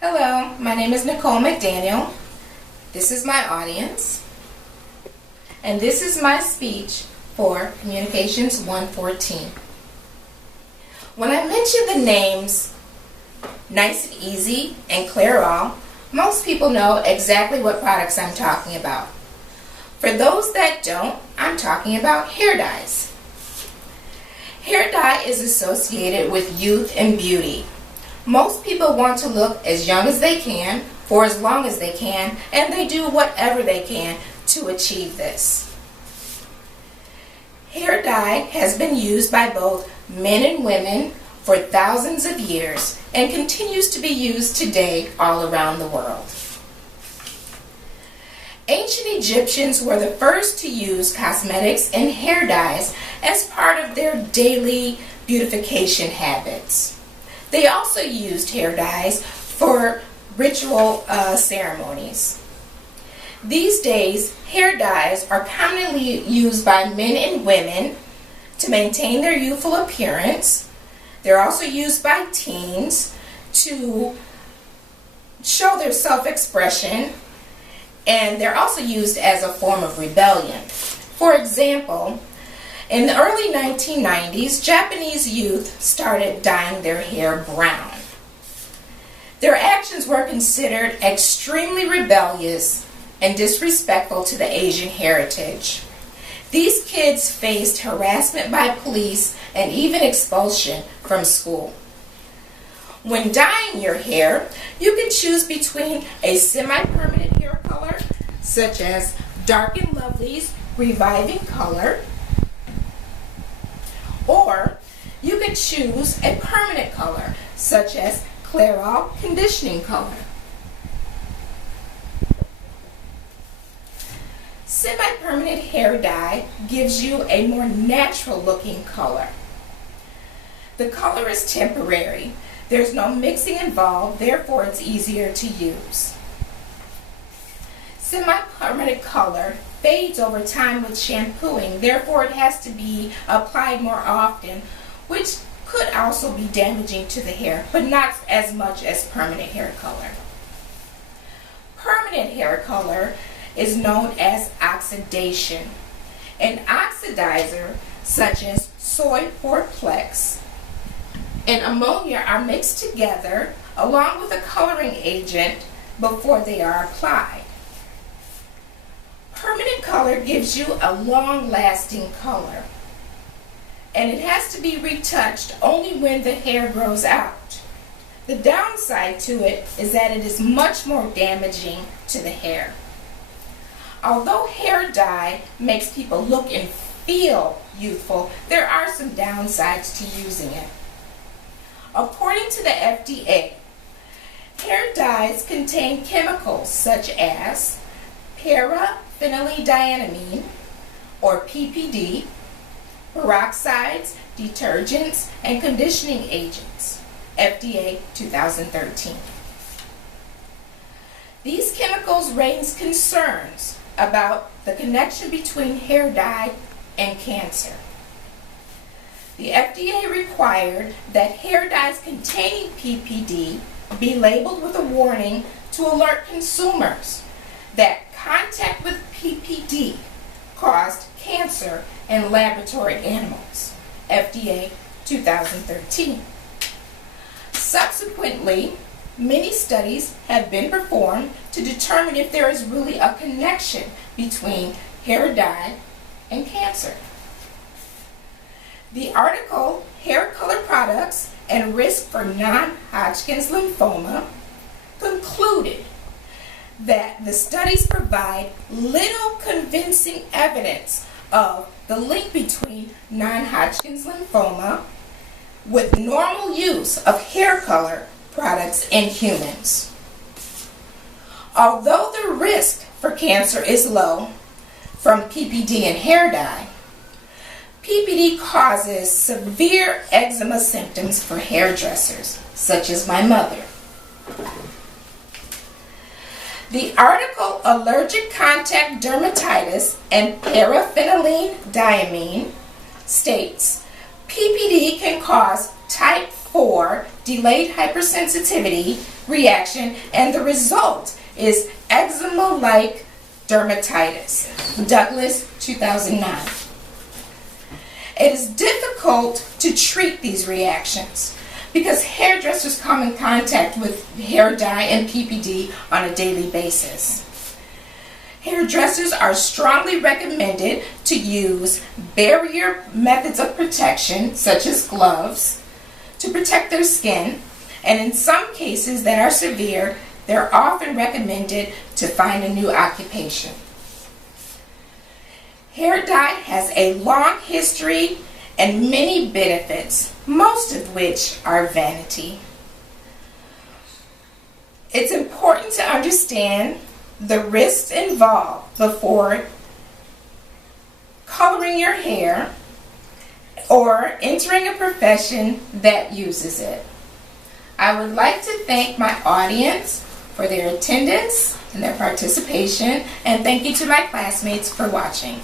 Hello, my name is Nicole McDaniel. This is my audience. And this is my speech for Communications 114. When I mention the names Nice and Easy and Clairol, most people know exactly what products I'm talking about. For those that don't, I'm talking about hair dyes. Hair dye is associated with youth and beauty. Most people want to look as young as they can, for as long as they can, and they do whatever they can to achieve this. Hair dye has been used by both men and women for thousands of years and continues to be used today all around the world. Ancient Egyptians were the first to use cosmetics and hair dyes as part of their daily beautification habits. They also used hair dyes for ritual ceremonies. These days, hair dyes are commonly used by men and women to maintain their youthful appearance. They're also used by teens to show their self-expression, and they're also used as a form of rebellion. For example, in the early 1990s, Japanese youth started dyeing their hair brown. Their actions were considered extremely rebellious and disrespectful to the Asian heritage. These kids faced harassment by police and even expulsion from school. When dyeing your hair, you can choose between a semi-permanent hair color, such as Dark and Lovely's Reviving Color, or you can choose a permanent color, such as Clairol Conditioning Color. Semi-permanent hair dye gives you a more natural looking color. The color is temporary. There's no mixing involved, therefore it's easier to use. Semi-permanent color fades over time with shampooing, therefore it has to be applied more often, which could also be damaging to the hair, but not as much as permanent hair color. Permanent hair color is known as oxidation. An oxidizer such as soy 4-plex and ammonia are mixed together along with a coloring agent before they are applied. Permanent color gives you a long-lasting color, and it has to be retouched only when the hair grows out. The downside to it is that it is much more damaging to the hair. Although hair dye makes people look and feel youthful, there are some downsides to using it. According to the FDA, hair dyes contain chemicals such as paraphenyldiamine, or PPD, peroxides, detergents, and conditioning agents, FDA 2013. These chemicals raise concerns about the connection between hair dye and cancer. The FDA required that hair dyes containing PPD be labeled with a warning to alert consumers that contact with PPD caused cancer in laboratory animals, FDA 2013. Subsequently, many studies have been performed to determine if there is really a connection between hair dye and cancer. The article, Hair Color Products and Risk for Non-Hodgkin's Lymphoma, concluded that the studies provide little convincing evidence of the link between non-Hodgkin's lymphoma with normal use of hair color products in humans. Although the risk for cancer is low from PPD and hair dye, PPD causes severe eczema symptoms for hairdressers, such as my mother. The article Allergic Contact Dermatitis and Paraphenyldiamine states PPD can cause type 4 delayed hypersensitivity reaction, and the result is eczema-like dermatitis. Douglas, 2009. It is difficult to treat these reactions because hairdressers come in contact with hair dye and PPD on a daily basis. Hairdressers are strongly recommended to use barrier methods of protection, such as gloves, to protect their skin, and in some cases that are severe, they're often recommended to find a new occupation. Hair dye has a long history and many benefits, most of which are vanity. It's important to understand the risks involved before coloring your hair or entering a profession that uses it. I would like to thank my audience for their attendance and their participation, and thank you to my classmates for watching.